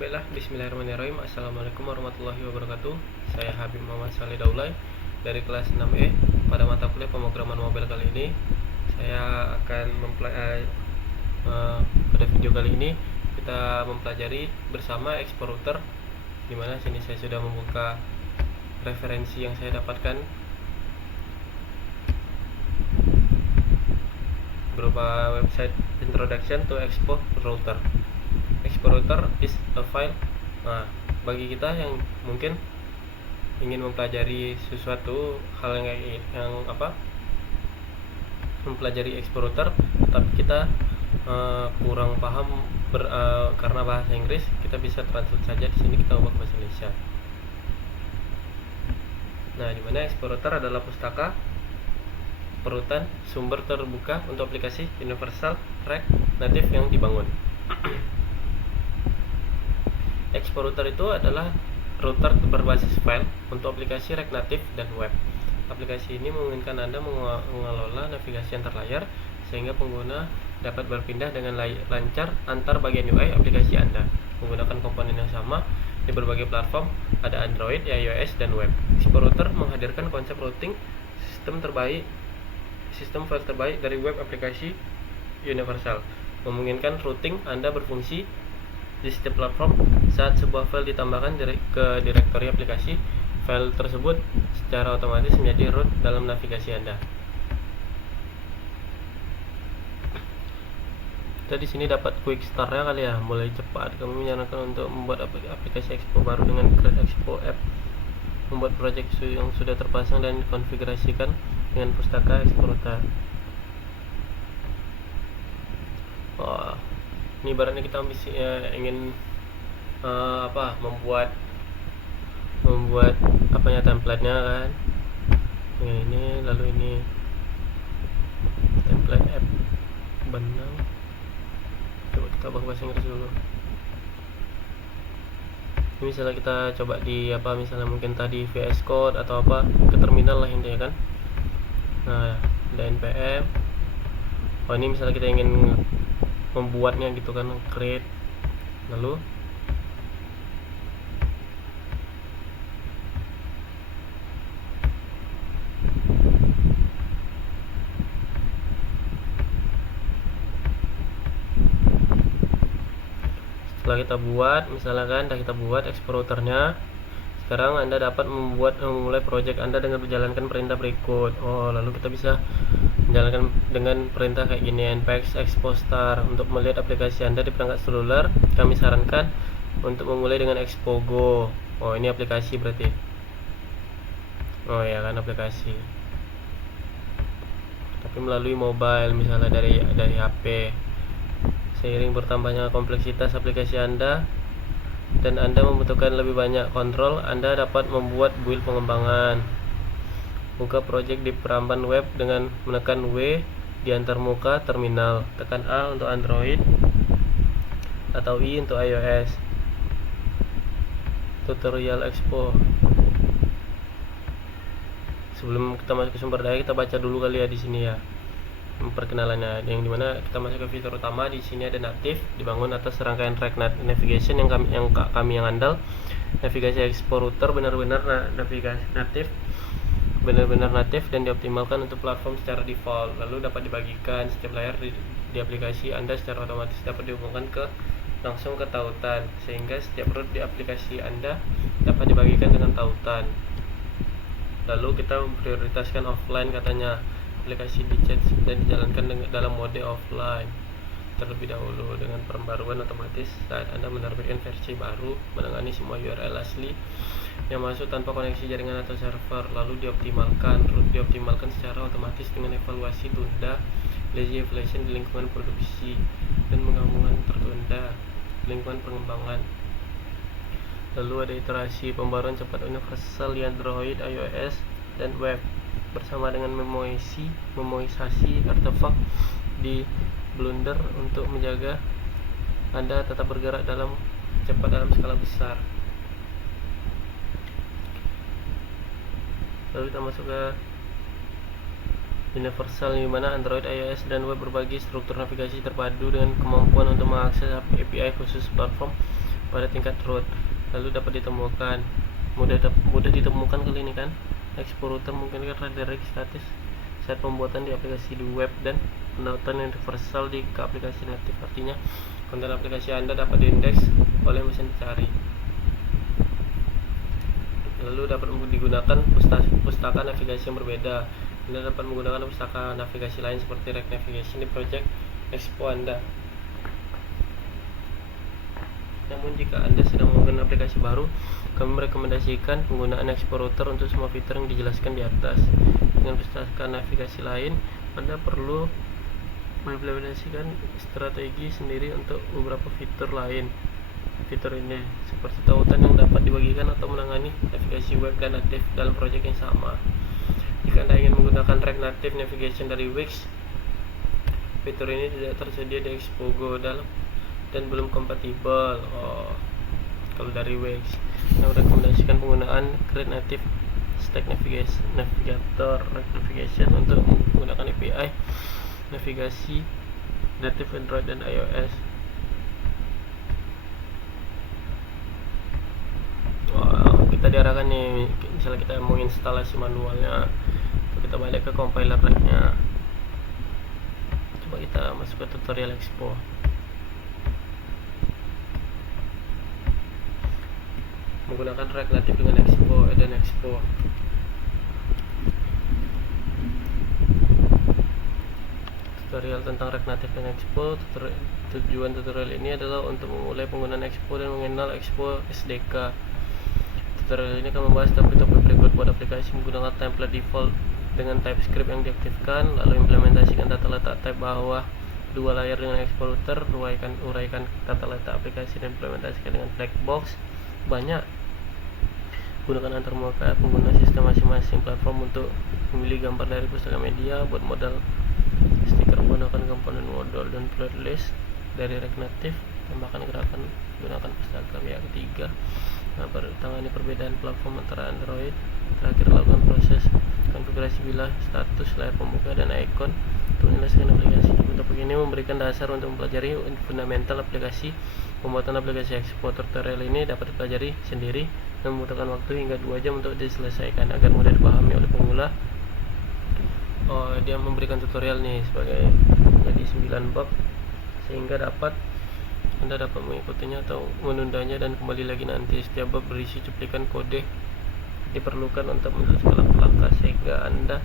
Baiklah, bismillahirrahmanirrahim. Assalamualaikum warahmatullahi wabarakatuh. Saya Habib Muhammad Saleh Daulay dari kelas 6E. Pada mata kuliah pemrograman mobile kali ini, saya akan pada video kali ini kita mempelajari bersama export router, dimana sini saya sudah membuka referensi yang saya dapatkan berupa website Introduction to Export Router. Export router is a file. Nah, bagi kita yang mungkin ingin mempelajari sesuatu hal yang mempelajari export router, tapi kita kurang paham karena bahasa Inggris, kita bisa translate saja di sini, kita ubah bahasa Indonesia. Nah, di mana export router adalah pustaka perutan sumber terbuka untuk aplikasi Universal Rec Native yang dibangun. Export router itu adalah router berbasis file untuk aplikasi Rec Native dan web. Aplikasi ini memungkinkan Anda mengelola navigasi antar layar sehingga pengguna dapat berpindah dengan lancar antar bagian UI aplikasi Anda menggunakan komponen yang sama di berbagai platform, ada Android, iOS, dan web. Export router menghadirkan konsep routing sistem file terbaik dari web aplikasi universal, memungkinkan routing Anda berfungsi di setiap platform saat sebuah file ditambahkan ke direktori aplikasi. File tersebut secara otomatis menjadi root dalam navigasi Anda. Kita di sini dapat quick start-nya kali ya, mulai cepat. Kami menyarankan untuk membuat aplikasi Expo baru dengan Create Expo App, membuat project yang sudah terpasang dan dikonfigurasikan dengan pustaka Expo router. Ini ibaratnya kita ingin membuat template-nya kan. Ini lalu ini template app benang. Coba kita bahas bahasa Inggris dulu. Ini misalnya kita coba di misalnya mungkin tadi VS Code atau ke terminal lah intinya kan. Nah, ada npm. Ini misalnya kita ingin membuatnya gitu kan, create, lalu setelah kita buat, misalkan kita buat export routernya, sekarang Anda dapat memulai project Anda dengan menjalankan perintah berikut. Lalu kita bisa menjalankan dengan perintah kayak gini, npx expo star. Untuk melihat aplikasi Anda di perangkat seluler, kami sarankan untuk memulai dengan Expo Go. Ini aplikasi berarti. Ya kan, aplikasi. Tapi melalui mobile, misalnya dari HP. Seiring bertambahnya kompleksitas aplikasi Anda dan Anda membutuhkan lebih banyak kontrol, Anda dapat membuat build pengembangan. Buka project di peramban web dengan menekan W di antarmuka terminal. Tekan A untuk Android atau I untuk iOS. Tutorial Expo. Sebelum kita masuk ke sumber daya, kita baca dulu kali ya di sini ya, perkenalannya, yang dimana kita masuk ke fitur utama. Di sini ada native, dibangun atas rangkaian Rec Navigation yang kami yang andal. Navigasi Expo router benar-benar natif dan dioptimalkan untuk platform secara default, lalu dapat dibagikan. Setiap layar di aplikasi Anda secara otomatis dapat dihubungkan langsung ke tautan, sehingga setiap root di aplikasi Anda dapat dibagikan dengan tautan. Lalu kita memprioritaskan offline, katanya aplikasi dicet dan dijalankan dalam mode offline terlebih dahulu. Dengan pembaruan otomatis saat Anda menerbitkan versi baru, menangani semua URL asli yang masuk tanpa koneksi jaringan atau server. Lalu root dioptimalkan secara otomatis dengan evaluasi tunda, lazy evaluation di lingkungan produksi, dan penggabungan tertunda di lingkungan pengembangan. Lalu ada iterasi pembaruan cepat universal di Android, iOS, dan web bersama dengan memoisasi artefak di Blender untuk menjaga Anda tetap bergerak cepat dalam skala besar. Lalu kita masuk ke universal, di mana Android, iOS, dan web berbagi struktur navigasi terpadu dengan kemampuan untuk mengakses API khusus platform pada tingkat root, lalu dapat ditemukan mudah ditemukan kali ini kan. Expo router memungkinkan redirect status saat pembuatan di aplikasi di web dan penautan universal di ke aplikasi natif. Artinya konten aplikasi Anda dapat diindeks oleh mesin cari, lalu dapat digunakan pustaka navigasi yang berbeda. Anda dapat menggunakan pustaka navigasi lain seperti Rect Navigation di project Expo Anda. Namun jika Anda sedang menggunakan aplikasi baru, kami merekomendasikan penggunaan Expo Router untuk semua fitur yang dijelaskan di atas. Dengan pustaka navigasi lain, Anda perlu mengimplementasikan strategi sendiri untuk beberapa fitur lain. Fitur ini seperti tautan yang dapat dibagikan atau menangani navigasi web dan natif dalam proyek yang sama. Jika Anda ingin menggunakan Rect Native Navigation dari Wix, fitur ini tidak tersedia di Expogo dan belum kompatibel. Kalau dari Wix, saya merekomendasikan penggunaan Create Native Stack Navigator Rect Navigation untuk menggunakan API navigasi native Android dan iOS. Kita diarahkan nih, misalnya kita mau instalasi manualnya, kita balik ke compilernya. Coba kita masuk ke tutorial Expo. Menggunakan Rect Native dengan Expo dan Expo. Tutorial tentang Rect Native dan Expo. Tujuan tutorial ini adalah untuk memulai penggunaan Expo dan mengenal Expo SDK. Tutorial ini akan membahas topik-topik berikut: buat aplikasi menggunakan template default dengan TypeScript yang diaktifkan, lalu implementasikan tata letak type bawah dua layar dengan Expo Router, uraikan tata letak aplikasi dan implementasikan dengan Blackbox. Banyak. Gunakan antarmuka pengguna sistem masing-masing platform untuk memilih gambar dari pustaka media. Buat modal stiker menggunakan komponen modal dan playlist dari Rect Native. Tambahkan gerakan gunakan pustaka pihak ketiga. Tangani perbedaan platform antara Android. Terakhir, lakukan proses konfigurasi bila status layar pembuka dan icon untuk menyelesaikan aplikasi. Topik ini memberikan dasar untuk mempelajari fundamental aplikasi. Pembuatan aplikasi Expo. Tutorial ini dapat dipelajari sendiri dan membutuhkan waktu hingga 2 jam untuk diselesaikan agar mudah dipahami oleh pemula. Dia memberikan tutorial nih sebagai jadi 9 bab sehingga Anda dapat mengikutinya atau menundanya dan kembali lagi nanti. Setiap bab berisi cuplikan kode diperlukan untuk menjelaskan langkah sehingga Anda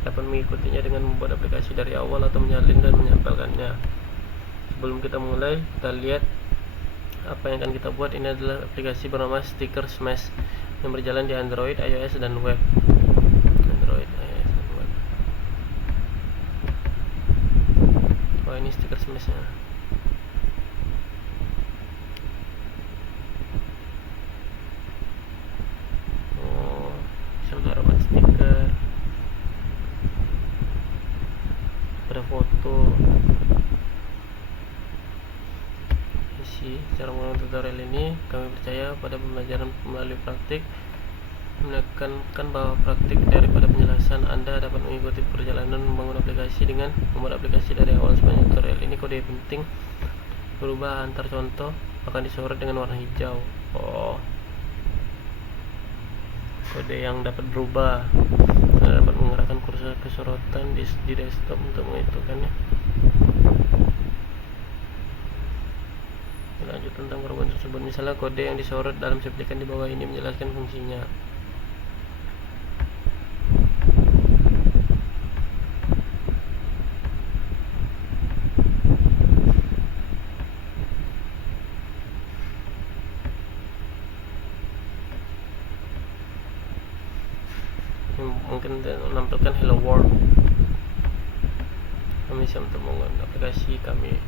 dapat mengikutinya dengan membuat aplikasi dari awal atau menyalin dan menyampaikannya. Sebelum kita mulai, kita lihat apa yang akan kita buat. Ini adalah aplikasi bernama Sticker Smash yang berjalan di Android, iOS, dan web. Ini Sticker Smash-nya. Dapat stiker, ada foto. Cara menggunakan tutorial ini, kami percaya pada pembelajaran melalui praktik. Menekankan bahwa praktik daripada penjelasan. Anda dapat mengikuti perjalanan membangun aplikasi dengan membuat aplikasi dari awal. Sepanjang tutorial ini, kode penting berubah antar contoh akan disorot dengan warna hijau. Kode yang dapat berubah. Anda dapat mengarahkan kursor kesorotan di desktop untuk menghitungkannya. Lanjut tentang perubahan tersebut. Misalnya kode yang disorot dalam cuplikan di bawah ini menjelaskan fungsinya. Mungkin menampilkan hello world. Kami siap untuk menggunakan aplikasi kami.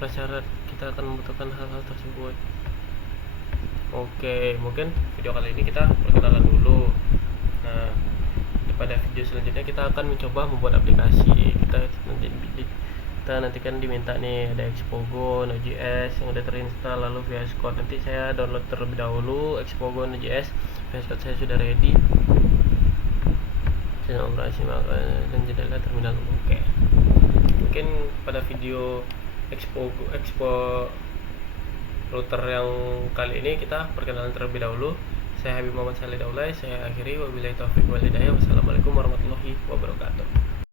Prasyarat kita akan membutuhkan hal-hal tersebut. Oke, mungkin video kali ini kita perkenalan dulu. Nah, pada video selanjutnya kita akan mencoba membuat aplikasi. Kita nanti kan diminta nih ada Expogo, Node.js yang udah terinstall, lalu VS Code. Nanti saya download terlebih dahulu Expogo, Node.js. VS Code saya sudah ready. Saya operasi dan jendela terminal. Oke. mungkin pada video expo router yang kali ini kita perkenalan terlebih dahulu. Saya Habib Muhammad Saleh Daulay, saya akhiri, wabillahi taufiq wal hidayah. Wassalamualaikum warahmatullahi wabarakatuh.